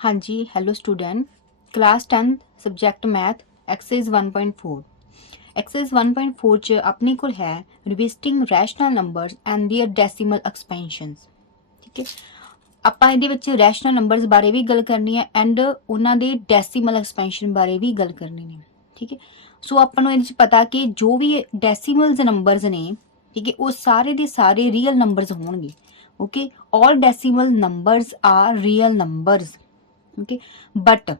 हाँ जी, hello student. Class 10 subject math exercise 1.4 exercise 1.4 च अपने को है revisiting rational numbers and their decimal expansions. ठीक है, ਆਪਾਂ ਇਹਦੇ ਵਿੱਚ ਰੈਸ਼ਨਲ ਨੰਬਰਸ ਬਾਰੇ ਵੀ ਗੱਲ ਕਰਨੀ ਹੈ ਐਂਡ ਉਹਨਾਂ ਦੇ ਡੈਸੀਮਲ ਐਕਸਪੈਂਸ਼ਨ ਬਾਰੇ ਵੀ ਗੱਲ ਕਰਨੀ ਨੇ। ਠੀਕ ਹੈ, ਸੋ ਆਪਾਂ ਨੂੰ ਇਹਦੇ ਵਿੱਚ ਪਤਾ ਕਿ ਜੋ ਵੀ ਡੈਸੀਮਲਸ ਨੰਬਰਸ ਨੇ, ਠੀਕ ਹੈ, ਉਹ ਸਾਰੇ ਦੇ ਸਾਰੇ ਰੀਅਲ ਨੰਬਰਸ ਹੋਣਗੇ। Okay, all decimal numbers are real numbers. Okay, but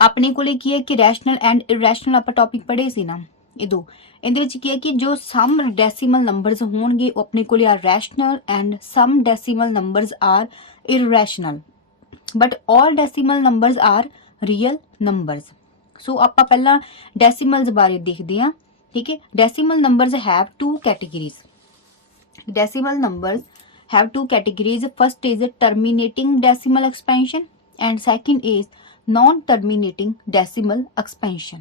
ਆਪਣੇ ਕੋਲੇ ਕੀ ਹੈ ਕਿ ਰੈਸ਼ਨਲ ਐਂਡ ਇਰੈਸ਼ਨਲ ਆਪਾਂ ਟੌਪਿਕ ਪੜ੍ਹੇ ਸੀ ਨਾ, ਇਹ ਦੋ। ਇਹਦੇ ਵਿੱਚ ਕੀ ਹੈ ਕਿ ਜੋ ਸਮ ਡੈਸੀਮਲ ਨੰਬਰਸ ਹੋਣਗੇ ਉਹ ਆਪਣੇ ਕੋਲੇ ਆ rational and some decimal numbers are irrational, but all decimal numbers are real numbers. So ਆਪਾਂ ਪਹਿਲਾਂ ਡੈਸੀਮਲਸ ਬਾਰੇ ਦੇਖਦੇ ਹਾਂ। ਠੀਕ ਹੈ, decimal numbers have two categories. decimal numbers have two categories. First is a terminating decimal expansion and second is non-terminating decimal expansion.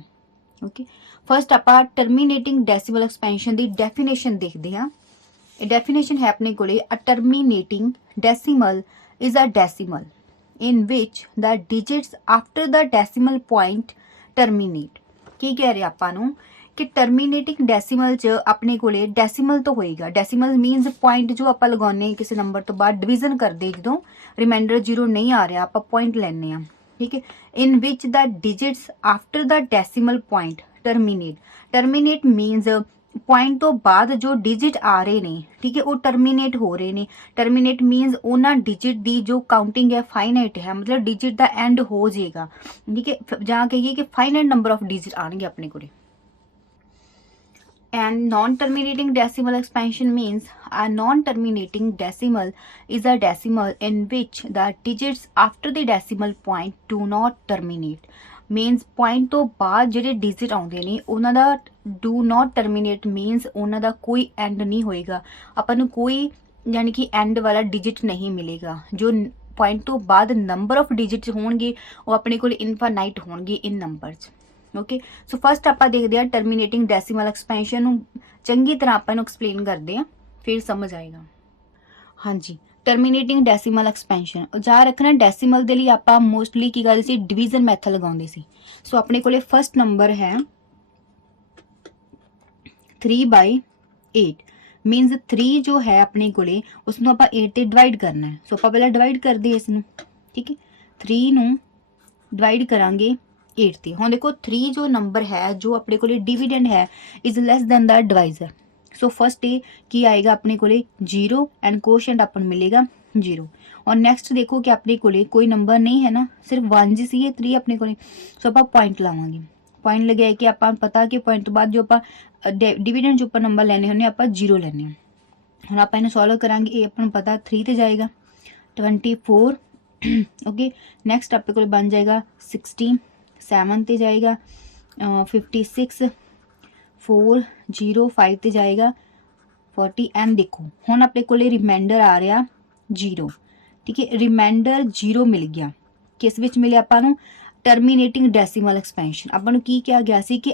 Okay, first ਆਪਾਂ terminating decimal expansion ਦੀ definition ਦੇਖਦੇ ਹਾਂ। ਇਹ definition ਹੈ ਆਪਣੇ ਕੋਲੇ, a terminating decimal is a decimal in which the digits after the decimal point terminate। ਕੀ ਕਹਿ ਰਿਹਾ ਆਪਾਂ ਨੂੰ ਕਿ ਟਰਮੀਨੇਟਿੰਗ ਡੈਸੀਮਲ ਚ ਆਪਣੇ ਕੋਲੇ ਡੈਸੀਮਲ ਤੋਂ ਹੋਏਗਾ। ਡੈਸੀਮਲ ਮੀਨਸ ਪੁਆਇੰਟ ਜੋ ਆਪਾਂ ਲਗਾਉਂਦੇ ਕਿਸੇ ਨੰਬਰ ਤੋਂ ਬਾਅਦ ਡਿਵੀਜ਼ਨ ਕਰਦੇ, ਜਦੋਂ ਰਿਮਾਈਂਡਰ 0 ਨਹੀਂ ਆ ਰਿਹਾ ਆਪਾਂ ਪੁਆਇੰਟ ਲੈਣੇ ਆ। ਠੀਕ ਹੈ, in which the digits after the decimal point terminate. Terminate means point ਤੋਂ ਬਾਅਦ ਜੋ ਡਿਜਿਟ ਆ ਰਹੇ ਨੇ, ਠੀਕ ਹੈ, ਉਹ ਟਰਮੀਨੇਟ ਹੋ ਰਹੇ ਨੇ। ਟਰਮੀਨੇਟ ਮੀਨਸ ਉਹਨਾਂ ਡਿਜਿਟ ਦੀ ਜੋ ਕਾਊਂਟਿੰਗ ਹੈ ਫਾਈਨਾਈਟ ਹੈ, ਮਤਲਬ ਡਿਜਿਟ ਦਾ ਐਂਡ ਹੋ ਜਾਏਗਾ। ਠੀਕ ਹੈ, ਜਾਂ ਕਹੀਏ ਕਿ ਫਾਈਨਾਈਟ ਨੰਬਰ ਆਫ ਡਿਜਿਟ ਆਣਗੇ ਆਪਣੇ ਕੋਲੇ। And non-terminating decimal expansion means a non-terminating decimal is a decimal in which the digits after the decimal point do not terminate। means point ਤੋਂ ਬਾਅਦ ਜਿਹੜੇ digit ਆਉਂਦੇ ਨੇ ਉਹਨਾਂ ਦਾ do not terminate means ਉਹਨਾਂ ਦਾ ਕੋਈ end ਨਹੀਂ ਹੋਏਗਾ। ਆਪਾਂ ਨੂੰ ਕੋਈ ਯਾਨੀ ਕਿ end ਵਾਲਾ digit ਨਹੀਂ ਮਿਲੇਗਾ। ਜੋ point ਤੋਂ ਬਾਅਦ number of digits ਹੋਣਗੇ ਉਹ ਆਪਣੇ ਕੋਲ infinite ਹੋਣਗੇ in numbers। Okay, so first ਆਪਾਂ ਦੇਖਦੇ ਹਾਂ ਟਰਮੀਨੇਟਿੰਗ ਡੈਸੀਮਲ ਐਕਸਪੈਂਸ਼ਨ ਨੂੰ। ਚੰਗੀ ਤਰ੍ਹਾਂ ਆਪਾਂ ਇਹਨੂੰ ਐਕਸਪਲੇਨ ਕਰਦੇ ਹਾਂ, ਫਿਰ ਸਮਝ ਆਏਗਾ। ਹਾਂਜੀ, ਟਰਮੀਨੇਟਿੰਗ ਡੈਸੀਮਲ ਐਕਸਪੈਂਸ਼ਨ ਯਾਦ ਰੱਖਣਾ, ਡੈਸੀਮਲ ਦੇ ਲਈ ਆਪਾਂ ਮੋਸਟਲੀ ਕੀ ਕਰਦੇ ਸੀ, ਡਿਵੀਜ਼ਨ ਮੈਥਡ ਲਗਾਉਂਦੇ ਸੀ। ਸੋ ਆਪਣੇ ਕੋਲੇ ਫਸਟ ਨੰਬਰ ਹੈ 3/8 ਮੀਨਸ 3 ਜੋ ਹੈ ਆਪਣੇ ਕੋਲੇ ਉਸ ਨੂੰ ਆਪਾਂ 8 ਤੇ ਡਿਵਾਈਡ ਕਰਨਾ ਹੈ। ਸੋ ਆਪਾਂ ਪਹਿਲਾਂ ਡਿਵਾਈਡ ਕਰਦੇ ਇਸ ਨੂੰ। ਠੀਕ ਹੈ, 3 ਨੂੰ ਡਿਵਾਈਡ ਕਰਾਂਗੇ 8 ਤੇ। ਹੁਣ ਦੇਖੋ 3 ਜੋ ਨੰਬਰ ਹੈ ਜੋ ਆਪਣੇ ਕੋਲੇ ਡਿਵੀਡੈਂਡ ਹੈ is less than the divisor. So first ਇਹ ਕੀ ਆਏਗਾ ਆਪਣੇ ਕੋਲੇ 0 ਐਂਡ ਕੋਸ਼ੈਂਟ ਆਪਾਂ ਨੂੰ ਮਿਲੇਗਾ 0। ਔਰ ਨੈਕਸਟ ਦੇਖੋ ਕਿ ਆਪਣੇ ਕੋਲੇ ਕੋਈ ਨੰਬਰ ਨਹੀਂ ਹੈ ਨਾ, ਸਿਰਫ 1 ਜੀ ਸੀ, 3 ਆਪਣੇ ਕੋਲੇ। ਸੋ ਆਪਾਂ ਪੁਆਇੰਟ ਲਾਵਾਂਗੇ। ਪੁਆਇੰਟ ਲਗਾਇਆ ਕਿ ਆਪਾਂ ਪਤਾ ਕਿ ਪੁਆਇੰਟ ਤੋਂ ਬਾਅਦ ਜੋ ਆਪਾਂ ਡਿਵੀਡੈਂਡ ਜੋ ਆਪਾਂ ਨੰਬਰ ਲੈਣੇ ਹੁੰਦੇ ਆਪਾਂ 0 ਲੈਣੇ ਆ। ਹੁਣ ਆਪਾਂ ਇਹਨੂੰ ਸੋਲਵ ਕਰਾਂਗੇ। ਇਹ ਆਪਾਂ ਨੂੰ ਪਤਾ 3 ਤੇ ਜਾਏਗਾ 24। ਓਕੇ, ਨੈਕਸਟ ਆਪਣੇ ਕੋਲ ਬਣ ਜਾਏਗਾ 16 7 ਤੇ ਜਾਏਗਾ 56 4 0 5 ਤੇ ਜਾਏਗਾ 40 ਐਂਡ ਦੇਖੋ ਹੁਣ ਆਪਣੇ ਕੋਲੇ ਰਿਮਾਈਂਡਰ ਆ ਰਿਹਾ 0। ਠੀਕ ਹੈ, ਰਿਮਾਈਂਡਰ 0 ਮਿਲ ਗਿਆ। ਕਿਸ ਵਿੱਚ ਮਿਲਿਆ ਆਪਾਂ ਨੂੰ, ਟਰਮੀਨੇਟਿੰਗ ਡੈਸੀਮਲ ਐਕਸਪੈਂਸ਼ਨ। ਆਪਾਂ ਨੂੰ ਕੀ ਕਿਹਾ ਗਿਆ ਸੀ ਕਿ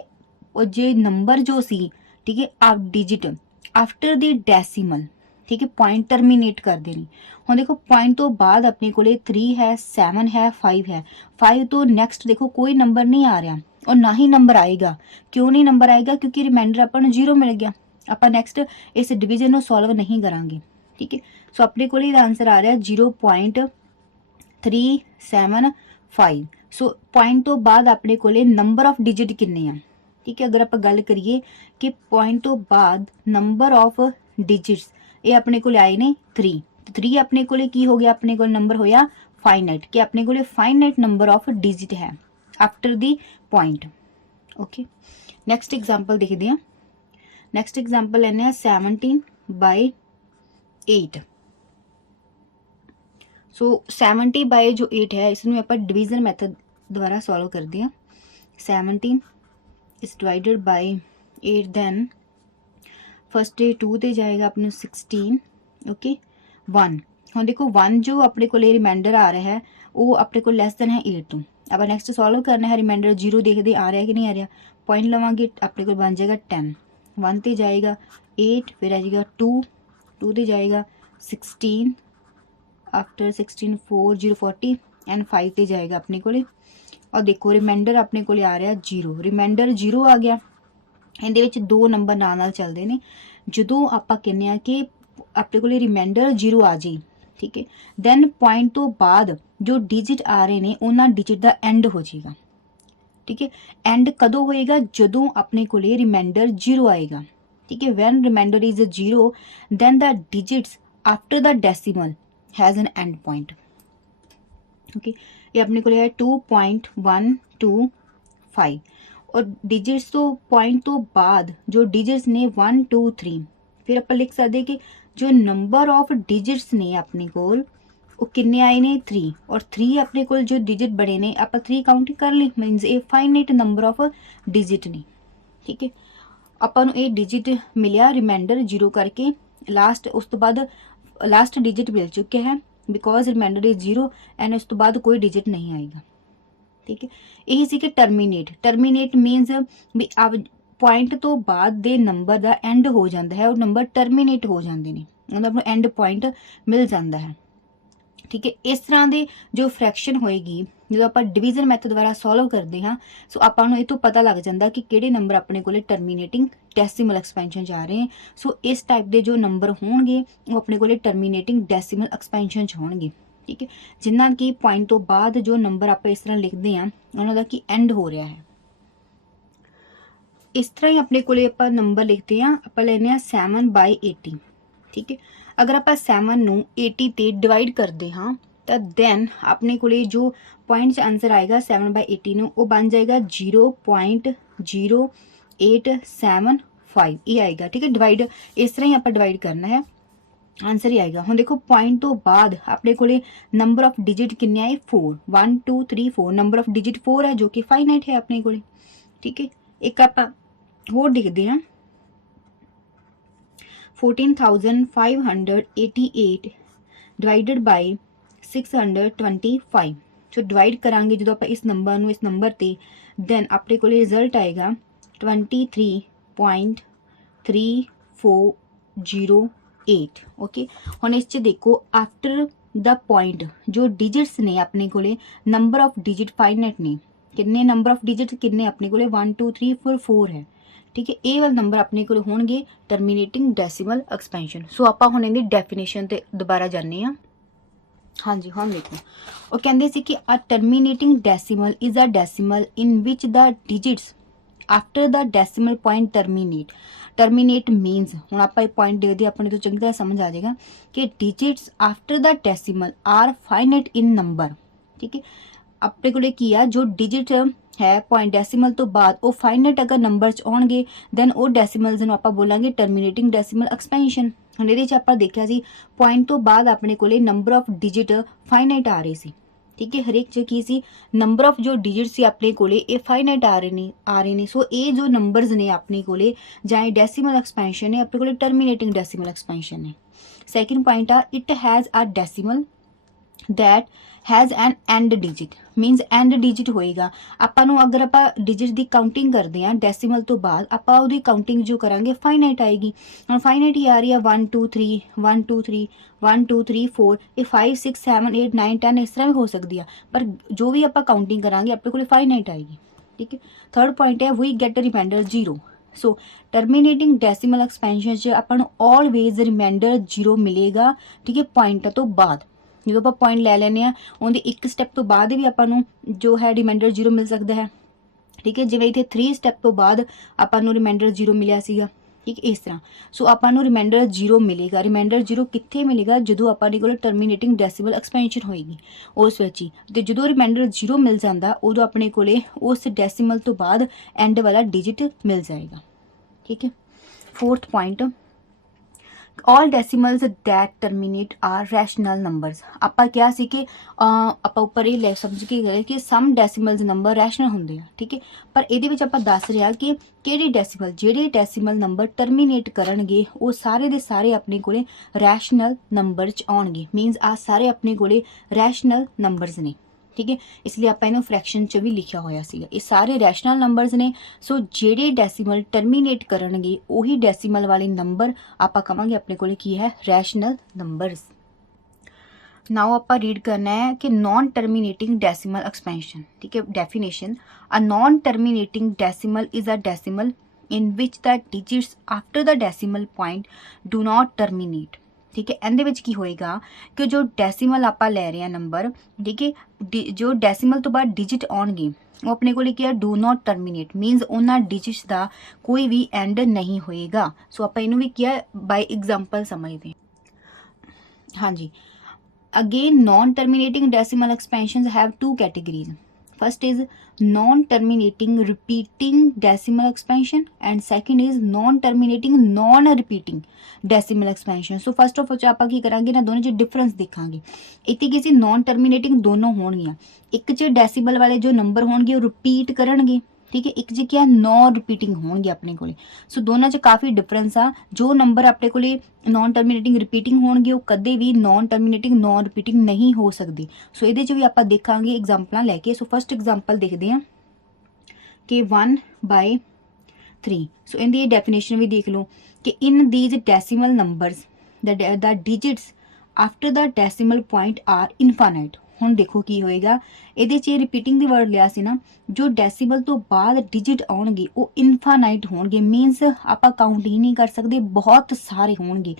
ਉਹ ਜੇ ਨੰਬਰ ਜੋ ਸੀ, ਠੀਕ ਹੈ, ਆ ਡਿਜਿਟ ਆਫਟਰ ਦੀ ਡੈਸੀਮਲ, ਠੀਕ ਹੈ, ਪੁਆਇੰਟ ਟਰਮੀਨੇਟ ਕਰਦੇ ਨੇ। ਹੁਣ ਦੇਖੋ ਪੁਆਇੰਟ ਤੋਂ ਬਾਅਦ ਆਪਣੇ ਕੋਲੇ 3 ਹੈ 7 ਹੈ 5 ਹੈ। 5 ਤੋਂ ਨੈਕਸਟ ਦੇਖੋ ਕੋਈ ਨੰਬਰ ਨਹੀਂ ਆ ਰਿਹਾ ਔਰ ਨਾ ਹੀ ਨੰਬਰ ਆਏਗਾ। ਕਿਉਂ ਨਹੀਂ ਨੰਬਰ ਆਏਗਾ, ਕਿਉਂਕਿ ਰਿਮਾਈਂਡਰ ਆਪਾਂ ਨੂੰ 0 ਮਿਲ ਗਿਆ। ਆਪਾਂ ਨੈਕਸਟ ਇਸ ਡਿਵੀਜ਼ਨ ਨੂੰ ਸੋਲਵ ਨਹੀਂ ਕਰਾਂਗੇ। ਠੀਕ ਹੈ, ਸੋ ਆਪਣੇ ਕੋਲੇ ਇਹਦਾ ਆਨਸਰ ਆ ਰਿਹਾ 0.375। ਸੋ ਪੁਆਇੰਟ ਤੋਂ ਬਾਅਦ ਆਪਣੇ ਕੋਲੇ ਨੰਬਰ ਆਫ ਡਿਜਿਟ ਕਿੰਨੇ ਆ। ਠੀਕ ਹੈ, ਅਗਰ ਆਪਾਂ ਗੱਲ ਕਰੀਏ ਕਿ ਪੁਆਇੰਟ ਤੋਂ ਬਾਅਦ ਨੰਬਰ ਆਫ ਡਿਜਿਟਸ ਇਹ ਆਪਣੇ ਕੋਲ ਆਏ ਨੇ 3। 3 ਆਪਣੇ ਕੋਲੇ ਕੀ ਹੋ ਗਿਆ, ਆਪਣੇ ਕੋਲ ਨੰਬਰ ਹੋਇਆ ਫਾਈਨਾਈਟ, ਕਿ ਆਪਣੇ ਕੋਲੇ ਫਾਈਨਾਈਟ ਨੰਬਰ ਆਫ ਡਿਜਿਟ ਹੈ after the point. Okay, next example ਦੇਖਦੇ ਹਾਂ। ਨੈਕਸਟ ਐਗਜ਼ਾਮਪਲ ਲੈਣੇ ਆ 70/8। ਸੋ 70 ਜੋ 8 ਹੈ ਇਸ ਨੂੰ ਆਪਾਂ ਡਿਵੀਜ਼ਨ ਮੈਥਡ ਦੁਆਰਾ ਸੋਲਵ ਕਰਦੇ ਹਾਂ। 17 is divided by 8, then first day 2 ਤੇ ਜਾਏਗਾ ਆਪਣੇ 16। ਓਕੇ, 1। ਹੁਣ ਦੇਖੋ 1 ਜੋ ਆਪਣੇ ਕੋਲ ਰਿਮਾਈਂਡਰ ਆ ਰਿਹਾ ਹੈ ਉਹ ਆਪਣੇ ਕੋਲ ਲੈਸ ਦੈਨ ਹੈ 8 ਤੋਂ। ਆਪਾਂ ਨੈਕਸਟ ਸੋਲਵ ਕਰਨਾ ਹੈ। ਰਿਮਾਈਂਡਰ 0 ਦੇਖਦੇ ਆ ਰਿਹਾ ਕਿ ਨਹੀਂ ਆ ਰਿਹਾ, ਪੁਆਇੰਟ ਲਵਾਂਗੇ ਆਪਣੇ ਕੋਲ ਬਣ ਜਾਏਗਾ 10। 1 ਤੇ ਜਾਏਗਾ 8, ਫਿਰ ਆ ਜਾਏਗਾ 2 ਤੇ ਜਾਏਗਾ 16 आफ्टर 16 4 0 40 एंड 5 ਤੇ ਜਾਏਗਾ ਆਪਣੇ ਕੋਲੇ। और देखो रिमाइंडर अपने को आ रहा 0, रिमाइंडर 0 आ गया। ਇਹਦੇ ਵਿੱਚ ਦੋ ਨੰਬਰ ਨਾਲ ਚੱਲਦੇ ਨੇ। ਜਦੋਂ ਆਪਾਂ ਕਹਿੰਦੇ ਆ ਕਿ ਆਪਣੇ ਕੋਲੇ ਰਿਮਾਈਂਡਰ 0 ਆ ਜੇ, ਠੀਕ ਹੈ, ਦੈਨ ਪੁਆਇੰਟ ਤੋਂ ਬਾਅਦ ਜੋ ਡਿਜਿਟ ਆ ਰਹੇ ਨੇ ਉਹਨਾਂ ਡਿਜਿਟ ਦਾ ਐਂਡ ਹੋ ਜਾਏਗਾ, ਠੀਕ ਹੈ। ਐਂਡ ਕਦੋਂ ਹੋਏਗਾ? ਜਦੋਂ ਆਪਣੇ ਕੋਲੇ ਰਿਮਾਈਂਡਰ 0 ਆਏਗਾ, ਠੀਕ ਹੈ। When remainder is 0 then the digits after the decimal has an end point, okay. ये अपने को है 2.125 और डिजिट्स तो पॉइंट तो बाद जो डिजिट्स ने 1 2 3, फिर आप लिख सकते कि जो नंबर ऑफ डिजिट्स ने अपने को किन्ने आए ने 3 और 3 अपने को जो डिजिट बने ने आप 3 काउंट कर ली, means a finite number of digit ने, ठीक है। अपन ये डिजिट मिलिया रिमाइंडर 0 करके लास्ट, उस तो बाद लास्ट डिजिट मिल चुके हैं बिकॉज रिमाइंडर इज 0 एंड उस तो बाद कोई डिजिट नहीं आएगा, ठीक है। यही सी कि टर्मीनेट, टर्मीनेट मीनस भी अब पॉइंट तो बाद दे नंबर का एंड हो जाता है और नंबर टर्मीनेट हो जाते हैं, मतलब एंड पॉइंट मिल जाता है, ठीक है। इस तरह के जो फ्रैक्शन होएगी जो आप डिवीजन मैथड द्वारा सॉल्व करते हाँ, सो आपां नूं इह तों पता लग जाता कि किहड़े नंबर अपने कोले टर्मीनेटिंग डेसिमल एक्सपेंशन जा रहे हैं। सो इस टाइप के जो नंबर होणगे वो अपने कोले टर्मीनेटिंग डेसिमल एक्सपेंशन च होणगे, ठीक है। जिन्ना कि पॉइंट तो बाद जो नंबर आप इस तरह लिखते हैं उन्हों का की एंड हो रहा है। इस तरह ही अपने कोले आपां नंबर लिखते हैं, आप लेने 7/80, ठीक है। अगर आप 7 नूं 80 ते डिवाइड करते हाँ तो दैन अपने कोले जो पॉइंट च आंसर आएगा 7/80 नूं वो बन जाएगा 0.0875 ये आएगा, ठीक है। डिवाइड इस तरह ही आप डिवाइड करना है, आंसर ही आएगा। हम देखो पॉइंट तो बाद अपने कोले नंबर ऑफ डिजिट किन्ने आए 4, 1 2 3 4, नंबर ऑफ डिजिट 4 है जो कि फाइनाइट है अपने कोले, ठीक है। एक आप होर लिखते हैं 14,588 डिवाइडेड बाय 625। सो डिवाइड करांगे जो आप इस नंबर नूं इस नंबर ते दैन अपने को रिजल्ट आएगा 23.3408, ओके। हुण इस च देखो आफ्टर द पॉइंट जो डिजिट्स ने अपने को नंबर ऑफ डिजिट फाइनाइट ने, कितने नंबर ऑफ डिजिट कितने अपने को 1 2 3 4 है, ठीक है। ये वाले नंबर अपने को होंगे टर्मीनेटिंग डेसिमल एक्सपेंशन। सो आप हुण इहदी डेफिनेशन ते दोबारा जाने हाँ। हाँ जी, हम देखो वो कहते सी कि a terminating decimal is a decimal in which the digits after the decimal point terminate. Terminate means हुण आप पॉइंट देखते अपने तो चंगी तरह समझ आ जाएगा कि digits after the decimal are finite in number, ठीक है। अपने को किया जो डिजिट है पॉइंट डेसिमल तो बाद वो फाइनाइट अगर नंबर च आउणगे दैन वो डेसिमल्स नूं आपां बोलांगे टर्मीनेटिंग डेसिमल एक्सपेंशन। हुण इहदे च आपां देखिया सी पॉइंट तो बाद अपने कोले नंबर ऑफ डिजिट फाइनाइट आ रहे सी, ठीक है। हरेक च की सी नंबर ऑफ जो डिजिट सी अपने कोले ये फाइनाइट आ रहे ने। सो ये जो नंबर्स ने अपने कोले जां डेसिमल एक्सपेंशन है अपने कोले टर्मीनेटिंग डेसिमल एक्सपेंशन है। सैकेंड पॉइंट आ it has a decimal that has an end digit, means end digit होएगा। आपां अगर आप डिजिट की काउंटिंग करते हैं डेसिमल तो बाद आपां उहदी काउंटिंग जो करांगे फाइनाइट आएगी। हम फाइनाइट ही आ रही है 1 2 3 1 2 3 1 2 3 4, ये 5 6 7 8 9 10 इस तरह भी हो सकती है, पर जो भी आप काउंटिंग करांगे अपने को फाइनाइट आएगी, ठीक है। थर्ड पॉइंट है we get remainder 0। So terminating decimal expansion च आपां ऑलवेज रिमाइंडर 0 मिलेगा, ठीक है, पॉइंट तो बाद। जो आप पॉइंट लै लैने उनकी एक स्टैप तो बाद भी आपां जो है रिमाइंडर 0 मिल सकता है, ठीक है। जिवें इत्थे 3 स्टैप तो बाद आपां रिमाइंडर 0 मिलिया सीगा, ठीक है, इस तरह। सो आपां रिमाइंडर 0 मिलेगा। रिमाइंडर 0 कित्थे मिलेगा? जदों आपां कोल टर्मीनेटिंग डेसिमल एक्सपेंशन होएगी उस विच ही, ते जदों रिमाइंडर 0 मिल जाता उदों अपने कोले उस डेसिमल तो बाद एंड वाला डिजिट मिल जाएगा, ठीक है। Fourth point all decimals that terminate are rational numbers. आपां क्या सी कि आपां उपर ये समझ के गए कि सम डेसिमल्स नंबर रैशनल होंदे आ, ठीक है। पर इहदे विच आपां दस रहे कि किहड़े डेसिमल जिहड़े डेसिमल नंबर टर्मीनेट करनगे वो सारे दे सारे अपने कोले रैशनल नंबर च आउणगे, मीनस आ सारे अपने कोले रैशनल नंबर्स ने, ठीक है। इसलिए आप इन्हों फ्रैक्शन च भी लिखा होया सीगा ये सारे रैशनल नंबर्स ने। सो जेडे डेसिमल टर्मीनेट करनगे उही डेसिमल वाले नंबर आपां कहांगे अपने कोले की है रैशनल नंबर्स। नाउ ਆਪਾਂ रीड करना है कि नॉन टर्मिनेटिंग डेसिमल एक्सपेंशन। ठीक है, definition, a non terminating decimal is a decimal in which the digits after the decimal point do not terminate. ठीक है, ਇਹਦੇ ਵਿੱਚ ਕੀ ਹੋਏਗਾ ਕਿ ਜੋ ਡੈਸੀਮਲ ਆਪਾਂ ਲੈ ਰਹੇ ਹਾਂ ਨੰਬਰ, ਠੀਕ ਹੈ, ਜੋ ਡੈਸੀਮਲ ਤੋਂ ਬਾਅਦ ਡਿਜਿਟ ਆਉਣਗੇ ਉਹ ਆਪਣੇ ਕੋਲ ਕੀ ਹੈ, ਡੂ ਨਾਟ ਟਰਮੀਨੇਟ, ਮੀਨਸ ਉਹਨਾਂ ਡਿਜਿਟਸ ਦਾ ਕੋਈ ਵੀ ਐਂਡ ਨਹੀਂ ਹੋਏਗਾ। ਸੋ ਆਪਾਂ ਇਹਨੂੰ ਵੀ ਕੀ ਹੈ, ਬਾਈ ਐਗਜ਼ਾਮਪਲ ਸਮਝਦੇ ਹਾਂ। ਹਾਂਜੀ, again non-terminating decimal expansions have two categories. First is non-terminating repeating decimal expansion and second is non-terminating non-repeating decimal expansion. So first of all ਆਪਾਂ ਕੀ ਕਰਾਂਗੇ ਨਾ, ਦੋਨੋਂ 'ਚ ਡਿਫਰੈਂਸ ਦੇਖਾਂਗੇ। ਇੱਥੇ ਕਿਸੇ ਨॉन टर्मिनेटिंग ਦੋਨੋਂ ਹੋਣਗੀਆਂ, ਇੱਕ 'ਚ ਡੈਸੀਮਲ ਵਾਲੇ ਜੋ ਨੰਬਰ ਹੋਣਗੇ ਉਹ ਰਿਪੀਟ ਕਰਨਗੇ, ਠੀਕ ਹੈ, ਇੱਕ 'ਚ ਕੀ ਹੈ, ਨॉन ਰਿਪੀਟਿੰਗ ਹੋਣਗੇ ਆਪਣੇ ਕੋਲੇ। ਸੋ ਦੋਨਾਂ 'ਚ ਕਾਫੀ ਡਿਫਰੈਂਸ ਆ। ਜੋ ਨੰਬਰ ਆਪਣੇ ਕੋਲੇ ਨॉन टर्मिनेटिंग ਰਿਪੀਟਿੰਗ ਹੋਣਗੇ ਉਹ ਕਦੇ ਵੀ नॉन टर्मिनेटिंग नॉन ਰਿਪੀਟਿੰਗ ਨਹੀਂ ਹੋ ਸਕਦੇ। ਸੋ ਇਹਦੇ 'ਚ ਵੀ ਆਪਾਂ ਦੇਖਾਂਗੇ ਐਗਜ਼ਾਮਪਲਾਂ ਲੈ ਕੇ। ਸੋ ਫਸਟ ਐਗਜ਼ਾਮਪਲ ਦੇਖਦੇ ਹਾਂ ਕਿ 1/3। ਸੋ ਇਹਦੀ ਡੈਫੀਨੇਸ਼ਨ ਵੀ ਦੇਖ ਲਓ ਕਿ in these decimal numbers the digits after the decimal point are infinite. ਹੁਣ ਦੇਖੋ ਕੀ ਹੋਏਗਾ, ਇਹਦੇ 'ਚ ਰਿਪੀਟਿੰਗ ਦੀ ਵਰਡ ਲਿਆ ਸੀ ਨਾ, ਜੋ ਡੈਸੀਮਲ ਤੋਂ ਬਾਅਦ ਡਿਜਿਟ ਆਉਣਗੇ ਉਹ ਇਨਫਾਈਨਾਈਟ ਹੋਣਗੇ, ਮੀਨਸ ਆਪਾਂ ਕਾਊਂਟ ਹੀ ਨਹੀਂ ਕਰ ਸਕਦੇ, ਬਹੁਤ ਸਾਰੇ ਹੋਣਗੇ।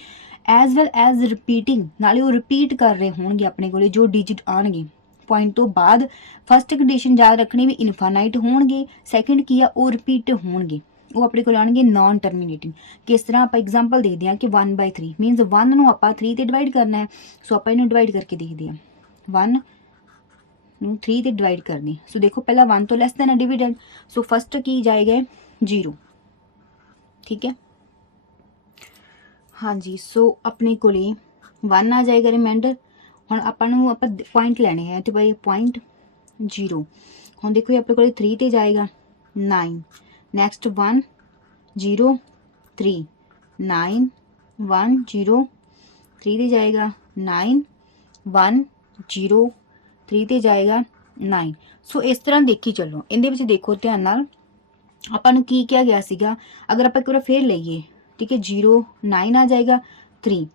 ਐਜ਼ ਵੈਲ ਐਜ਼ ਰਿਪੀਟਿੰਗ, ਨਾਲੇ ਉਹ ਰਿਪੀਟ ਕਰ ਰਹੇ ਹੋਣਗੇ ਆਪਣੇ ਕੋਲੇ ਜੋ ਡਿਜਿਟ ਆਉਣਗੇ ਪੁਆਇੰਟ ਤੋਂ ਬਾਅਦ। ਫਸਟ ਕੰਡੀਸ਼ਨ ਯਾਦ ਰੱਖਣੀ ਵੀ ਇਨਫਾਈਨਾਈਟ ਹੋਣਗੇ, ਸੈਕਿੰਡ ਕੀ ਆ, ਉਹ ਰਿਪੀਟ ਹੋਣਗੇ, ਉਹ ਆਪਣੇ ਕੋਲ ਆਉਣਗੇ ਨॉन टर्मिनेटिंग। ਕਿਸ ਤਰ੍ਹਾਂ ਆਪਾਂ ਐਗਜ਼ਾਮਪਲ ਦੇਖਦੇ ਹਾਂ ਕਿ 1/3 ਮੀਨਸ 1 ਨੂੰ ਆਪਾਂ 3 ਤੇ ਡਿਵਾਈਡ ਕਰਨਾ ਹੈ। ਸੋ ਆਪਾਂ ਇਹਨੂੰ ਡਿਵਾਈਡ ਕਰਕੇ ਦੇਖਦੇ ਹਾਂ, 1 ਨੂੰ 3 ਤੇ ਡਿਵਾਈਡ ਕਰਦੇ ਹਾਂ। ਸੋ ਦੇਖੋ ਪਹਿਲਾਂ 1 ਤੋਂ ਲੈਸ ਦੇਨ ਆ ਡਿਵੀਡੈਂਡ, ਸੋ ਫਸਟ ਕੀ ਜਾਏਗਾ, 0। ਠੀਕ ਹੈ, ਹਾਂਜੀ। ਸੋ ਆਪਣੇ ਕੋਲੇ 1 ਆ ਜਾਏਗਾ ਰਿਮਾਈਂਡਰ। ਹੁਣ ਆਪਾਂ ਨੂੰ ਆਪਾਂ ਪੁਆਇੰਟ ਲੈਣੇ ਹੈ ਤੇ ਬਾਈ ਪੁਆਇੰਟ 0। ਹੁਣ ਦੇਖੋ ਆਪਣੇ ਕੋਲੇ 3 ਤੇ ਜਾਏਗਾ 9, ਨੈਕਸਟ 1 0 3 9 1 0 3 ਤੇ ਜਾਏਗਾ 9 1 0 3 ਤੇ ਜਾਏਗਾ 9। ਸੋ ਇਸ ਤਰ੍ਹਾਂ ਦੇਖੀ ਚੱਲੋ। ਇਹਦੇ ਵਿੱਚ ਦੇਖੋ ਧਿਆਨ ਨਾਲ ਆਪਾਂ ਨੂੰ ਕੀ ਕਿਹਾ ਗਿਆ ਸੀਗਾ, ਅਗਰ ਆਪਾਂ ਇੱਕ ਵਾਰ ਫੇਰ ਲਈਏ, ਠੀਕ ਹੈ, 0 9 ਆ ਜਾਏਗਾ 3।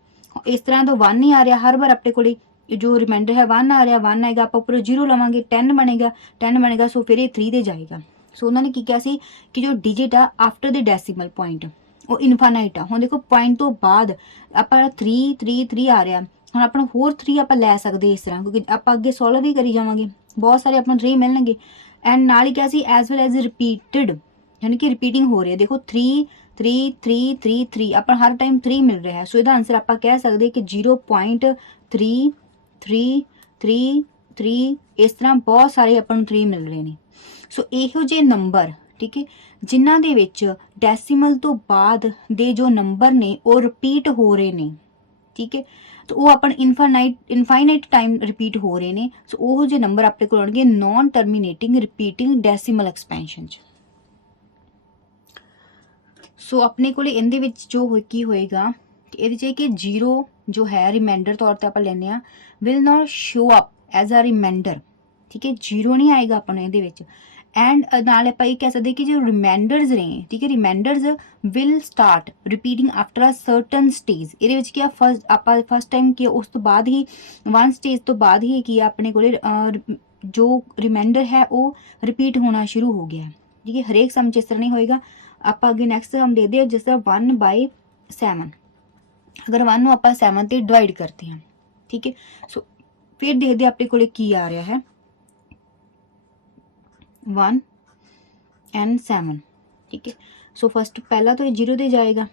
ਇਸ ਤਰ੍ਹਾਂ ਤੋਂ 1 ਨਹੀਂ ਆ ਰਿਹਾ, ਹਰ ਵਾਰ ਆਪਣੇ ਕੋਲੇ ਜੋ ਰਿਮਾਈਂਡਰ ਹੈ 1 ਆ ਰਿਹਾ, 1 ਆਏਗਾ, ਆਪਾਂ ਉੱਪਰ 0 ਲਵਾਂਗੇ, 10 ਬਣੇਗਾ। ਸੋ ਫਿਰ ਇਹ 3 ਤੇ ਜਾਏਗਾ। ਸੋ ਉਹਨਾਂ ਨੇ ਕੀ ਕਿਹਾ ਸੀ ਕਿ ਜੋ ਡਿਜਿਟ ਆ ਆਫਟਰ ਦ ਡੈਸੀਮਲ ਪੁਆਇੰਟ ਉਹ ਇਨਫਾਈਨਾਈਟ ਆ। ਹੁਣ ਦੇਖੋ ਪੁਆਇੰਟ ਤੋਂ ਬਾਅਦ ਆਪਾਂ 3 ਆ ਰਿਹਾ, ਹੁਣ ਆਪਾਂ ਨੂੰ ਹੋਰ 3 ਆਪਾਂ ਲੈ ਸਕਦੇ ਇਸ ਤਰ੍ਹਾਂ, ਕਿਉਂਕਿ ਆਪਾਂ ਅੱਗੇ ਸੋਲਵ ਵੀ ਕਰੀ ਜਾਵਾਂਗੇ, ਬਹੁਤ ਸਾਰੇ ਆਪਾਂ ਨੂੰ 3 ਮਿਲਣਗੇ। ਐਂਡ ਨਾਲ ਹੀ ਕਿਹਾ ਸੀ ਐਜ਼ ਵੈਲ ਐਜ਼ ਰਿਪੀਟਡ, यानी कि रिपीटिंग हो रही है। देखो 3 3 3 3 3 अपन हर टाइम 3 मिल रहा है। सो ਇਹਦਾ ਆਨਸਰ ਆਪਾਂ ਕਹਿ ਸਕਦੇ ਕਿ 0.3333 ਇਸ ਤਰ੍ਹਾਂ ਬਹੁਤ ਸਾਰੇ ਆਪਾਂ ਨੂੰ 3 ਮਿਲ ਰਹੇ ਨੇ। ਸੋ ਇਹੋ ਜਿਹੇ ਨੰਬਰ, ਠੀਕ ਹੈ, ਜਿਨ੍ਹਾਂ ਦੇ ਵਿੱਚ ਡੈਸੀਮਲ ਤੋਂ ਬਾਅਦ ਦੇ ਜੋ ਨੰਬਰ ਨੇ ਉਹ ਰਿਪੀਟ ਹੋ ਰਹੇ ਨੇ, ਠੀਕ ਹੈ, तो वो अपन इनफाइनाइट टाइम रिपीट हो रहे ने। सो वो जो नंबर अपने को आउणगे non terminating repeating decimal expansion च। सो अपने को इहदे विच जो की होएगा कि इहदे च कि 0 जो है रिमाइंडर तौर पर आप लैने will not show up as a remainder, ठीक है, 0 नहीं आएगा अपन इहदे विच। एंड नाल आप ये कह सकते कि जो रिमाइंडर्स ने, ठीक है, remainders will start repeating after a certain stage. ये क्या फर्स्ट टाइम किया, उस तो बाद ही 1 स्टेज तो बाद ही किया अपने को जो रिमाइंडर है वो रिपीट होना शुरू हो गया है, ठीक है। हरेक सम इस तरह नहीं होएगा। आप अगे नैक्सट हम देखते हैं जिस तरह 1/7, अगर 1 आप 7 से डिवाइड करते हैं, ठीक है। सो फिर देखते अपने को की आ रहा है 1 and 7, ठीक है। सो फर्स्ट पहला तो ये 0 ते जाएगा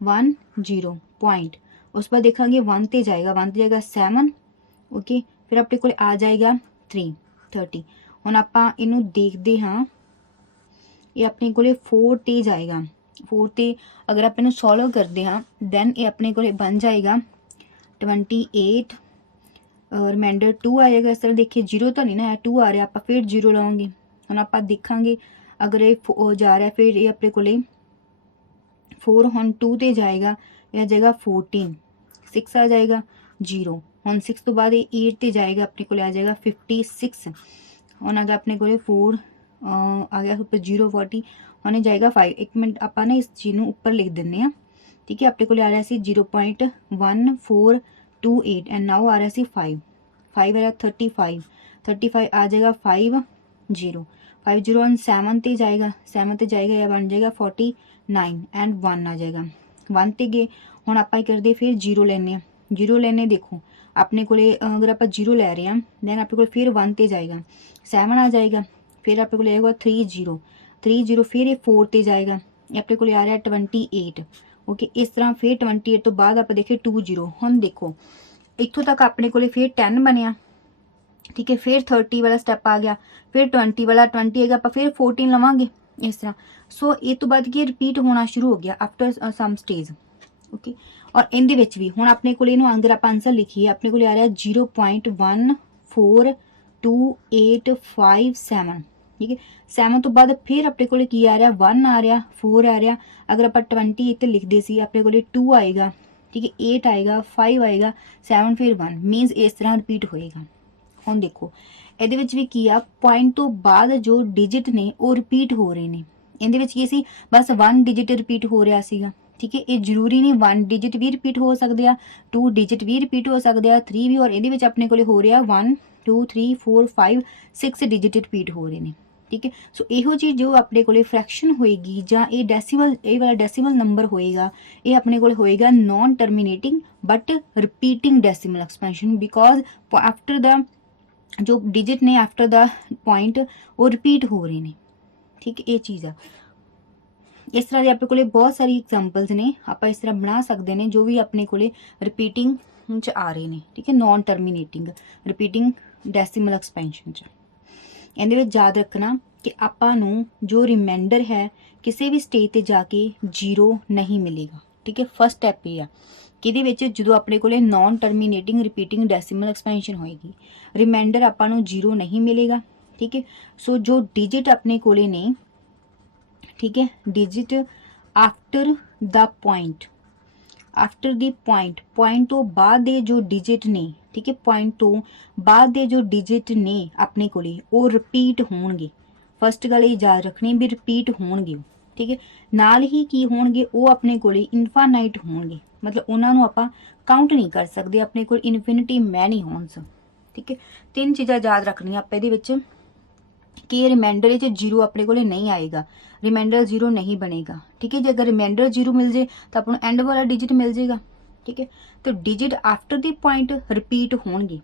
1 0 पॉइंट, उस पर देखा 1 ते जाएगा 7, ओके। फिर अपने को आ जाएगा 3 30। हुण आपां इनू देखते हाँ, ये अपने को 4 ते जाएगा, 4 ते अगर आप इनू सॉल्व करते हाँ दैन ये अपने को बन जाएगा 28। रिमाइंडर 2 आ जाएगा। इस तरह देखिए 0 तो नहीं ना है, 2 आ रहा, आप फिर 0 लाओगे। हम आप देखांगे अगर ये जा रहा है फिर ये अपने को 4 हम 2 ते जाएगा, यह आ जाएगा 14, 6 आ जाएगा 0। हम 6 तो बाद ये 8 ते जाएगा, अपने को आ जाएगा 56। हम अगर अपने को 4 आ गया ऊपर 0 40 होने जाएगा 5। एक मिनट आप इस चीज़ ऊपर लिख देने, ठीक है। अपने को आ रहा है 0.14 2 8 एंड नाउ आ रहा सी 5 5 आ 35 35 आ जाएगा 5 0 5 0 एंड 7 ते जाएगा 7 ते जाएगा या बन जाएगा 49 एंड 1 आ जाएगा 1 ते गए हुण आपां करदे फिर 0 लैने 0 लैने देखो अपने कोले अगर आप 0 लै रहे हैं दैन अपने को फिर 1 ते जाएगा 7 आ जाएगा फिर अपने को आएगा 3 0 फिर ये 4 ते जाएगा अपने को आ रहा है 28 ओके इस तरह फिर 28 तो बाद आप देखे 2 0 हम देखो इत्थों तक अपने को फिर 10 बनया ठीक है फिर 30 वाला स्टैप आ गया फिर 20 वाला 20 आएगा आप फिर 14 लवांगे इस तरह सो ये तो बाद की रिपीट होना शुरू हो गया आफ्टर सम स्टेज ओके और इनदे विच भी हुण अपने कोले इहनूं अगर आप आंसर लिखिए अपने कोले आ रहा 0.142857 ठीक है 7 तो बाद फिर अपने कोले की आ रहा 1 आ रहा 4 आ रहा अगर आप 20 इत्ते लिखते सी अपने कोले 2 आएगा ठीक है 8 आएगा 5 आएगा 7 फिर 1 मीनस इस तरह रिपीट होएगा हुण देखो ਇਹਦੇ ਵਿੱਚ ਵੀ ਕੀ ਆ ਪੁਆਇੰਟ ਤੋਂ ਬਾਅਦ ਜੋ ਡਿਜਿਟ ਨੇ ਉਹ ਰਿਪੀਟ ਹੋ ਰਹੇ ਨੇ ਇਹਦੇ ਵਿੱਚ ਕੀ ਸੀ ਬਸ 1 ਡਿਜਿਟ ਰਿਪੀਟ ਹੋ ਰਿਹਾ ਸੀਗਾ ਠੀਕ ਹੈ ਇਹ ਜ਼ਰੂਰੀ ਨਹੀਂ 1 ਡਿਜਿਟ ਵੀ ਰਿਪੀਟ ਹੋ ਸਕਦੇ ਆ 2 ਡਿਜਿਟ ਵੀ ਰਿਪੀਟ ਹੋ ਸਕਦੇ ਆ 3 ਵੀ ਔਰ ਇਹਦੇ ਵਿੱਚ ਆਪਣੇ ਕੋਲੇ ਹੋ ਰਿਹਾ 1 2 3 4 5 6 ਡਿਜਿਟ ਰਿਪੀਟ ਹੋ ਰਹੇ ਨੇ ਠੀਕ ਹੈ ਸੋ ਇਹੋ ਜੀ ਜੋ ਆਪਣੇ ਕੋਲੇ ਫ੍ਰੈਕਸ਼ਨ ਹੋਏਗੀ ਜਾਂ ਇਹ ਡੈਸੀਮਲ ਇਹ ਵਾਲਾ ਡੈਸੀਮਲ ਨੰਬਰ ਹੋਏਗਾ ਇਹ ਆਪਣੇ ਕੋਲੇ ਹੋਏਗਾ non terminating but repeating decimal expansion because after the जो डिजिट ने आफ्टर द पॉइंट वो रिपीट हो रहे ने ठीक है ये चीज़ है इस तरह के अपने कोले बहुत सारी एग्जांपल्स ने आप इस तरह बना सकते हैं जो भी अपने कोले रिपीटिंग च आ रहे हैं ठीक है non terminating repeating decimal expansion च ਇਹਦੇ ਵਿੱਚ याद रखना कि ਆਪਾਂ ਨੂੰ जो रिमाइंडर है किसी भी स्टेज ਤੇ जाके 0 नहीं मिलेगा ठीक है फर्स्ट स्टैप ये है कि ਇਹਦੇ ਵਿੱਚ ਜਦੋਂ ਆਪਣੇ ਕੋਲੇ non terminating repeating decimal expansion होएगी रिमाइंडर ਆਪਾਂ ਨੂੰ 0 नहीं मिलेगा ठीक है सो जो डिजिट अपने कोले ने ठीक है digit after the point after the point तो बाद दे जो डिजिट ने ठीक है पॉइंट तो बाद दे जो डिजिट ने अपने कोले वो रिपीट होणगे फर्स्ट गल याद रखनी भी रिपीट होणगे ठीक है नाल ही की होणगे वो अपने कोले इनफाइनाइट होणगे मतलब उन्होंने आपां काउंट नहीं कर सकते अपने कोल इनफिनिटी मैनी होन्स ठीक है 3 चीज़ां याद रखनियां आप इहदे विच कि रिमाइंडर 0 अपने कोले नहीं आएगा रिमाइंडर 0 नहीं बनेगा ठीक है जो अगर रिमाइंडर 0 मिल जाए तो अपन एंड वाला डिजिट मिल जाएगा ठीक है तो digit after the point repeat होणगे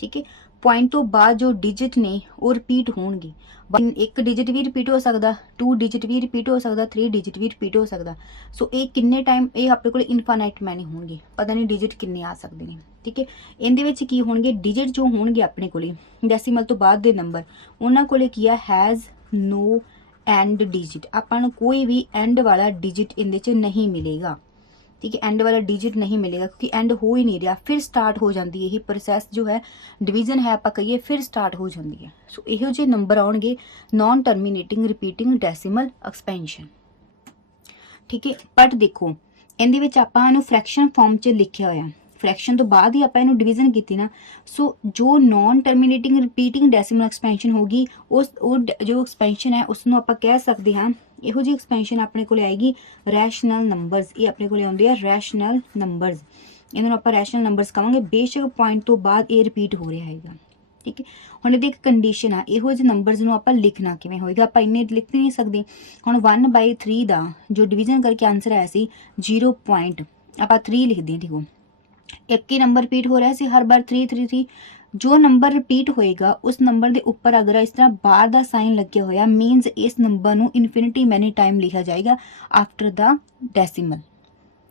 ठीक है पॉइंट तो बाद जो डिजिट ने वो रिपीट होणगे एक डिजिट भी रिपीट हो सकता 2 डिजिट भी रिपीट हो सकता 3 डिजिट भी रिपीट हो सकता सो ये किन्ने टाइम ये अपने को इनफाइनाइट मैनी होणगे पता नहीं डिजिट किन्ने आ सकते हैं ठीक है इहदे विच की होणगे डिजिट जो होणगे अपने कोले डेसिमल तो बाद दे नंबर उन्हां कोले की हैज़ नो एंड डिजिट आपां नूं कोई भी एंड वाला डिजिट इहदे च नहीं मिलेगा ठीक है एंड वाला डिजिट नहीं मिलेगा क्योंकि एंड हो ही नहीं रहा फिर स्टार्ट हो जाती है यही प्रोसैस जो है डिवीजन है आप कहिए फिर स्टार्ट हो जाती है सो इहो जे नंबर आउणगे non terminating repeating decimal expansion ठीक है बट देखो इहदे विच आपां नूं फ्रैक्शन फॉर्म च लिखिया होया फ्रैक्शन तो बाद ही आपां इहनूं डिवीजन कीती ना सो जो non terminating repeating decimal expansion होगी उस जो एक्सपेंशन है उसनूं आपां कह सकते हैं ਇਹੋ जी एक्सपेंशन अपने को आएगी रैशनल नंबरस ये अपने को आउंदे आ रैशनल नंबरस इन्हों आप रैशनल नंबरस कहांगे बेशक पॉइंट तो बाद ये रिपीट हो रहा है ठीक है हुण इहदी एक कंडीशन आ इहो जे नंबरस नूं आपां लिखना किवें होएगा आपां इन्ने लिख नहीं सकते हुण 1/3 दा जो डिवीजन करके आंसर आया सी 0 पॉइंट आपां 3 लिखदे हैं ठीक हो एक ही नंबर रिपीट हो रहा है हर बार 3 3 3 जो नंबर रिपीट होएगा उस नंबर के उपर अगर इस तरह बार का साइन लग्या होया मीनस इस नंबर नूं इनफिनिटी मैनी टाइम लिखा जाएगा आफ्टर द डेसिमल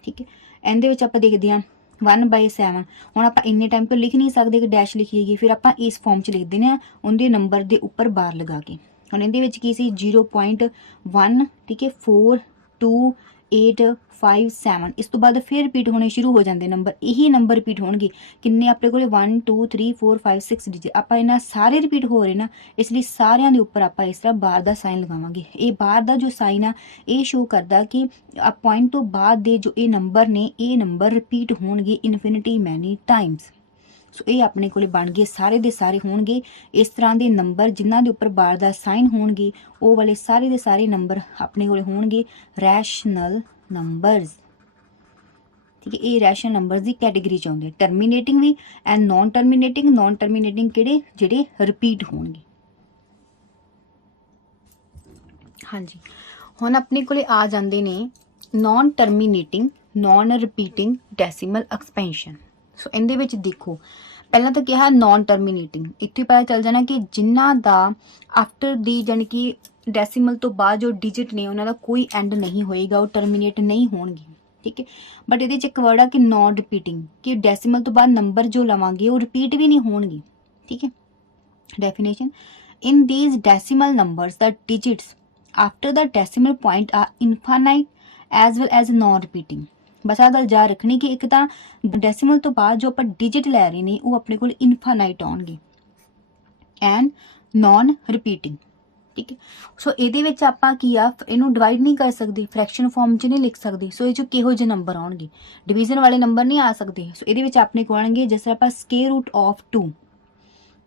ठीक है इहदे विच आपां देखदे हां 1/7 हुण आपां इन्ने टाइम पर लिख नहीं सकते कि डैश लिखिएगी फिर आपां इस फॉर्म च लिख देने उनके नंबर के उपर बार लगा के हुण इहदे विच की सी 0.1 ठीक है 4 2 8 5 7 इस तो बाद फिर रिपीट होने शुरू हो जाते नंबर यही नंबर रिपीट होणगे किन्ने अपने को 1 2 3 4 5 6 डिजिट आपां इन्हां सारे रिपीट हो रहे ना इसलिए सारियां दे उपर आपां इस तरह बार दा साइन लगावांगे ये बार दा जो साइन आ ये शो करदा कि पॉइंट तो बाद दे जो ये नंबर ने ये नंबर रिपीट होणगे इनफिनिटी मैनी टाइम्स सो ये अपने को बन गए सारे दे सारे होणगे इस तरह के नंबर जिन्हां दे उपर बार दा साइन होणगे वो वाले सारे दे सारे नंबर अपने को होणगे रैशनल नंबरस ठीक है, ये रैशनल नंबर्स की कैटेगरी च आउंदे, टर्मीनेटिंग भी एंड नॉन टर्मीनेटिंग किहड़े जिहड़े रिपीट होणगे। हाँ जी, हुण अपने कोले आ जांदे ने non terminating non repeating decimal expansion. So इहदे विच देखो पहला तो क्या है नॉन टर्मीनेटिंग, इत्थे पता चल जाना कि जिन्हां दा आफ्टर दी यानी कि डेसीमल तो बाद जो डिजिट ने उन्हां दा कोई एंड नहीं होएगा, वो टर्मीनेट नहीं होणगे। ठीक है, बट ये एक वर्ड आ कि नॉन रिपीटिंग, कि डेसीमल तो बाद नंबर जो लवांगे वो रिपीट भी नहीं होणगे। ठीक है, definition in these decimal numbers the digits after the decimal point are infinite as well as non repeating. बस आ गल जा रखनी कि एक तो डेसिमल तो बाद जो आप डिजिट लै रहे हैं वो अपने को इनफाइनाइट आउणगे एंड नॉन रिपीटिंग। ठीक है, सो ये आप इनू डिवाइड नहीं कर सकते, फ्रैक्शन फॉर्म च नहीं लिख सकते। सो ये किहो जे नंबर आउणगे, डिवीजन वाले नंबर नहीं आ सकते। सो ये अपने को आएंगे जिस तरह आप स्केयर रूट ऑफ 2,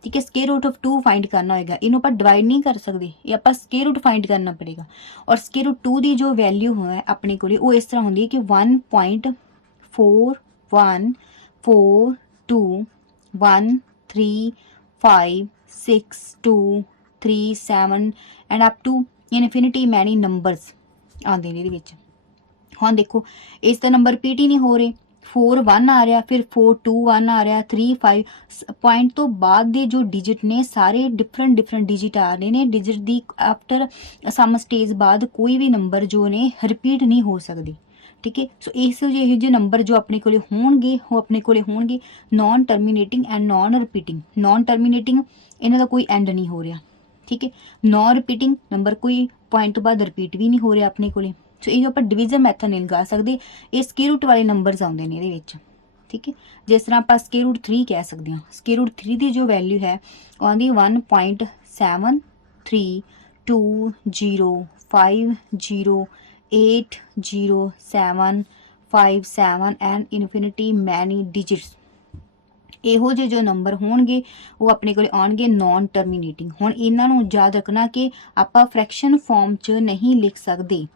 ठीक है, स्केयर रूट ऑफ 2 फाइंड करना होगा, इनू आप डिवाइड नहीं कर सकते, ये आप स्केयर रूट फाइंड करना पड़ेगा। और स्केयर रूट 2 की जो वैल्यू है अपने को वो इस तरह होंगी कि 1.4141356237 and up to infinity many numbers आते हैं ये। हाँ देखो इसका नंबर रिपीट ही नहीं हो रहे, 4 1 आ रहा, फिर 4 2 1 आ रहा, 3 5 पॉइंट तो बाद दे जो डिजिट ने सारे डिफरेंट डिजिट आ रहे ने। डिजिट दी आफ्टर सम स्टेज बाद कोई भी नंबर जो ने रिपीट नहीं हो सकती। ठीक है, सो इस जो नंबर जो अपने को होंगे वो अपने को होंगे non terminating and non repeating. Non terminating इन्हों का कोई एंड नहीं हो रहा। ठीक है, नॉन रिपीटिंग नंबर कोई पॉइंट तो बाद रिपीट भी नहीं हो रहा अपने को। सो ये आप डिवीजन मैथड नहीं लगा सकते, ये स्केयर रूट वाले नंबर्स आते हैं ये। ठीक है, जिस तरह आप स्केयर रूट 3 कह सकते हैं, स्केयर रूट 3 की जो वैल्यू है आती 1.732050808757 एंड इनफिनिटी मैनी डिजिट्स। ਇਹੋ ਜਿਹੇ जो नंबर होणगे वो अपने को आउणगे नॉन टर्मीनेटिंग। हुण इन्हां नूं याद रखना कि आपां फ्रैक्शन फॉर्म च नहीं लिख सकते।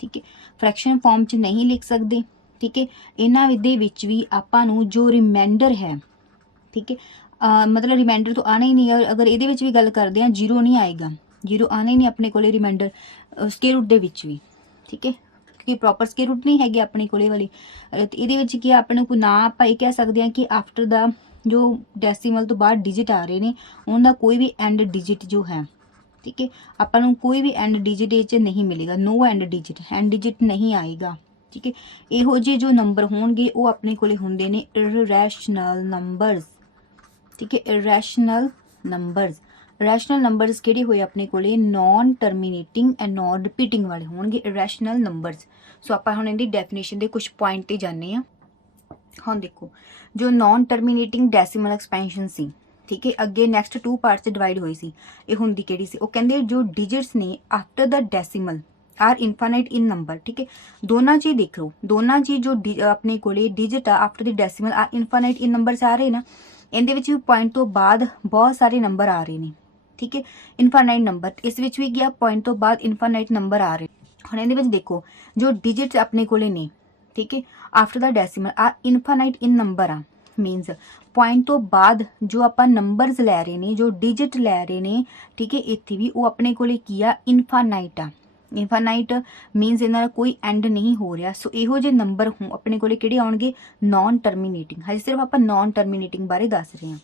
ठीक है, फ्रैक्शन फॉर्म च नहीं लिख सकते। ठीक है, इन्हां दे विच भी आपां नूं जो रिमाइंडर है, ठीक है, मतलब रिमाइंडर तो आना ही नहीं है। अगर ये भी गल करते हैं जीरो नहीं आएगा, जीरो आना ही नहीं अपने को रिमाइंडर स्केयर रूट दे विच भी। ठीक है, क्योंकि प्रॉपर स्केयर रूट नहीं हैगी अपने को वाली। ये कि अपने को ना आप ये कह सकते हैं कि आफ्टर द जो डेसीमल तो बाद डिजिट आ रहे हैं उनका कोई भी एंड डिजिट जो है, ठीक है, अपन कोई भी एंड डिजिट ये नहीं मिलेगा, नो एंड डिजिट नहीं आएगा। ठीक है, इहो जे जो नंबर होंगे वो अपने को होंगे ने इरैशनल नंबर्स। ठीक है, इरैशनल नंबर्स किहड़े होए अपने को non terminating and non repeating वाले होंगे इरैशनल नंबर्स। सो आप हुण इहदी डेफिनेशन के कुछ पॉइंट ते जाने आ। हाँ देखो जो नॉन टर्मीनेटिंग डेसिमल एक्सपेंशन सी, ठीक है, अगे नैक्सट 2 पार्ट से डिवाइड हुई सी, ये हुंदी किहड़ी सी, वो कहंदे जो डिजिट्स ने after the decimal are infinite in number. ठीक है, दोनों चीज देख लो, दोनों चीज जो अपने को digit after the decimal are infinite in number आ रहे ना, इहदे विच भी पॉइंट तो बाद बहुत सारे नंबर आ रहे हैं। ठीक है, इनफाइनाइट नंबर इस विच भी क्या पॉइंट तो बाद इनफाइनाइट नंबर आ रहे। हुण इहदे विच देखो जो डिजिट्स अपने को ने, ठीक है, आफ्टर द डेसिमल आ इनफाइनाइट इन नंबर आ, मीनस पॉइंट तो बाद जो आप नंबरस लै रहे हैं, जो डिजिट लै रहे हैं, ठीक है, इत्थे भी वो अपने को इनफाइनाइट आ। इनफाइनाइट मीनस इन्हां दा कोई एंड नहीं हो रहा। सो इहो जे नंबर हो अपने को किहड़े आउणगे नॉन टर्मीनेटिंग। हजे सिर्फ आप नॉन टर्मीनेटिंग बारे दस रहे हैं।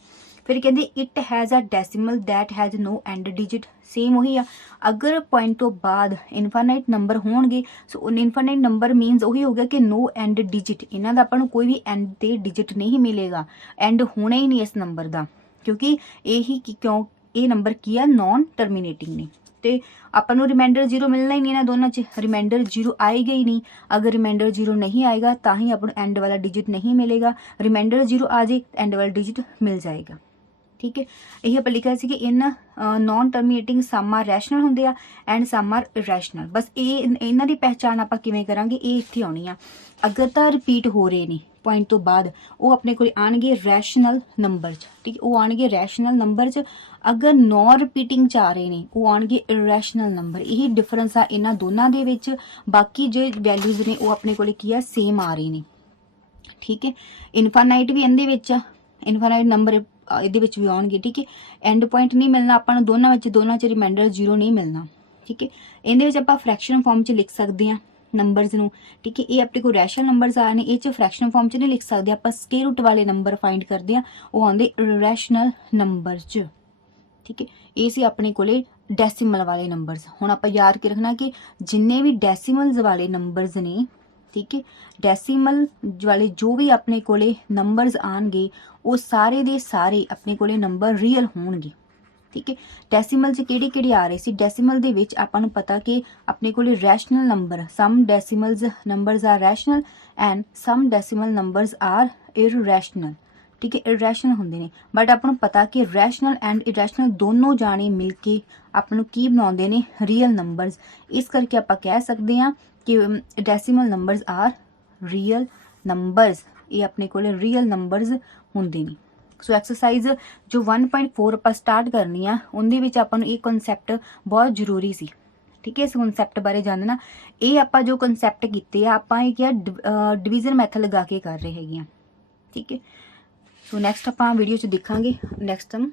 फिर कहते it has a decimal that has no end digit, same वही आ। अगर पॉइंट तो बाद इनफाइनाइट नंबर होणगे, सो इनफाइनाइट नंबर मीनस वही हो गया कि नो एंड डिजिट, इन्हां दा आपां नूं कोई भी एंड ते डिजिट नहीं मिलेगा, एंड होना ही नहीं इस नंबर का, क्योंकि यही क्यों ये नंबर की है नॉन टर्मीनेटिंग ने। तो अपन को रिमाइंडर जीरो मिलना ही नहीं ना, दोनों च रिमाइंडर जीरो आएगा ही नहीं। अगर रिमाइंडर जीरो नहीं आएगा तो ही अपन एंड वाला डिजिट नहीं मिलेगा, रिमाइंडर जीरो आ जाए एंड वाला डिजिट मिल जाएगा। ठीक है, यही आप लिखा सी कि in non terminating some are rational होंगे आ एंड सम आर इरैशनल। बस ये इन्हां दी पहचान आप किवें करांगे, ये इत्थे आउणी आ। अगर तो रिपीट हो रहे हैं पॉइंट तो बाद वो अपने को आएंगे रैशनल नंबर च। ठीक है, वो आएंगे रैशनल नंबर च। अगर नॉन रिपीटिंग च आ रहे हैं वो आएंगे इरैशनल नंबर। यही डिफरेंस आ इन्हां दोनों दे विच। बाकी जो वैल्यूज़ ने वो अपने को की है सेम आ रही हैं। ਠੀਕ ਹੈ। ਇਨਫਾਈਨਾਈਟ ਵੀ ਇਹਦੇ ਵਿੱਚ ਆ, ਇਨਫਾਈਨਾਈਟ ਨੰਬਰ ਇਹਦੇ ਵਿੱਚ ਵੀ ਆਉਣਗੇ, ਠੀਕ ਹੈ। ਐਂਡ ਪੁਆਇੰਟ ਨਹੀਂ ਮਿਲਣਾ ਆਪਾਂ ਨੂੰ, ਦੋਨਾਂ ਚ ਰਿਮਾਈਂਡਰ 0 ਨਹੀਂ ਮਿਲਣਾ, ਠੀਕ ਹੈ। ਇਹਦੇ ਵਿੱਚ ਆਪਾਂ ਫ੍ਰੈਕਸ਼ਨ ਫਾਰਮ 'ਚ ਲਿਖ ਸਕਦੇ ਹਾਂ ਨੰਬਰਸ ਨੂੰ, ਠੀਕ ਹੈ। ਇਹ ਆਪਣੇ ਕੋਲ ਰੈਸ਼ਨਲ ਨੰਬਰਸ ਆ ਨੇ, ਇਹ 'ਚ ਫ੍ਰੈਕਸ਼ਨ ਫਾਰਮ 'ਚ ਨਹੀਂ ਲਿਖ ਸਕਦੇ ਆਪਾਂ, ਸਕੁਅਰ ਰੂਟ ਵਾਲੇ ਨੰਬਰ ਫਾਈਂਡ ਕਰਦੇ ਹਾਂ, ਉਹ ਆਉਂਦੇ ਰੈਸ਼ਨਲ ਨੰਬਰ 'ਚ, ਠੀਕ ਹੈ। ਇਹ ਸੀ ਆਪਣੇ ਕੋਲੇ ਡੈਸੀਮਲ ਵਾਲੇ ਨੰਬਰਸ। ਹੁਣ ਆਪਾਂ ਯਾਦ ਕੇ ਰੱਖਣਾ ਕਿ ਜਿੰਨੇ ਵੀ ਡੈਸੀਮਲਸ ਵਾਲੇ ਨੰਬਰਸ ਨੇ, ਠੀਕ ਹੈ, ਡੈਸੀਮਲ ਵਾਲੇ ਜੋ ਵੀ ਆਪਣੇ ਕੋਲੇ ਨੰਬਰਸ ਆਣਗੇ ਉਹ ਸਾਰੇ ਦੇ ਸਾਰੇ ਆਪਣੇ ਕੋਲੇ ਨੰਬਰ ਰੀਅਲ ਹੋਣਗੇ, ਠੀਕ ਹੈ। ਡੈਸੀਮਲ 'ਚ ਕਿਹੜੇ ਕਿਹੜੇ ਆ ਰਹੇ ਸੀ, ਡੈਸੀਮਲ ਦੇ ਵਿੱਚ ਆਪਾਂ ਨੂੰ ਪਤਾ ਕਿ ਆਪਣੇ ਕੋਲੇ rational number, some decimals numbers are rational and some decimal numbers are irrational, ਠੀਕ ਹੈ, ਇਰਰੈਸ਼ਨਲ ਹੁੰਦੇ ਨੇ। ਬਟ ਆਪਾਂ ਨੂੰ ਪਤਾ ਕਿ ਰੈਸ਼ਨਲ ਐਂਡ ਇਰਰੈਸ਼ਨਲ ਦੋਨੋਂ ਜਾਣੇ ਮਿਲ ਕੇ ਆਪਾਂ ਨੂੰ ਕੀ ਬਣਾਉਂਦੇ ਨੇ, ਰੀਅਲ ਨੰਬਰਸ। ਇਸ ਕਰਕੇ ਆਪਾਂ ਕਹਿ ਸਕਦੇ ਹਾਂ ਕਿ decimal numbers are real numbers, ਇਹ ਆਪਣੇ ਕੋਲੇ ਰੀਅਲ ਨੰਬਰਸ ਹੁੰਦੇ ਨੇ। ਸੋ ਐਕਸਰਸਾਈਜ਼ ਜੋ 1.4 ਆਪਾਂ ਸਟਾਰਟ ਕਰਨੀ ਆ, ਉਹਦੇ ਵਿੱਚ ਆਪਾਂ ਨੂੰ ਇਹ ਕਨਸੈਪਟ ਬਹੁਤ ਜ਼ਰੂਰੀ ਸੀ, ਠੀਕ ਹੈ। ਇਸ ਕਨਸੈਪਟ ਬਾਰੇ ਜਾਣਨਾ, ਇਹ ਆਪਾਂ ਜੋ ਕਨਸੈਪਟ ਕੀਤੇ ਆ ਆਪਾਂ ਇਹ ਕਿਹਾ ਡਿਵੀਜ਼ਨ ਮੈਥਡ ਲਗਾ ਕੇ ਕਰ ਰਹੇ ਹੈਗੇ ਆ, ਠੀਕ ਹੈ। ਸੋ ਨੈਕਸਟ ਆਪਾਂ ਵੀਡੀਓ 'ਚ ਦੇਖਾਂਗੇ ਨੈਕਸਟ ਟਾਈਮ।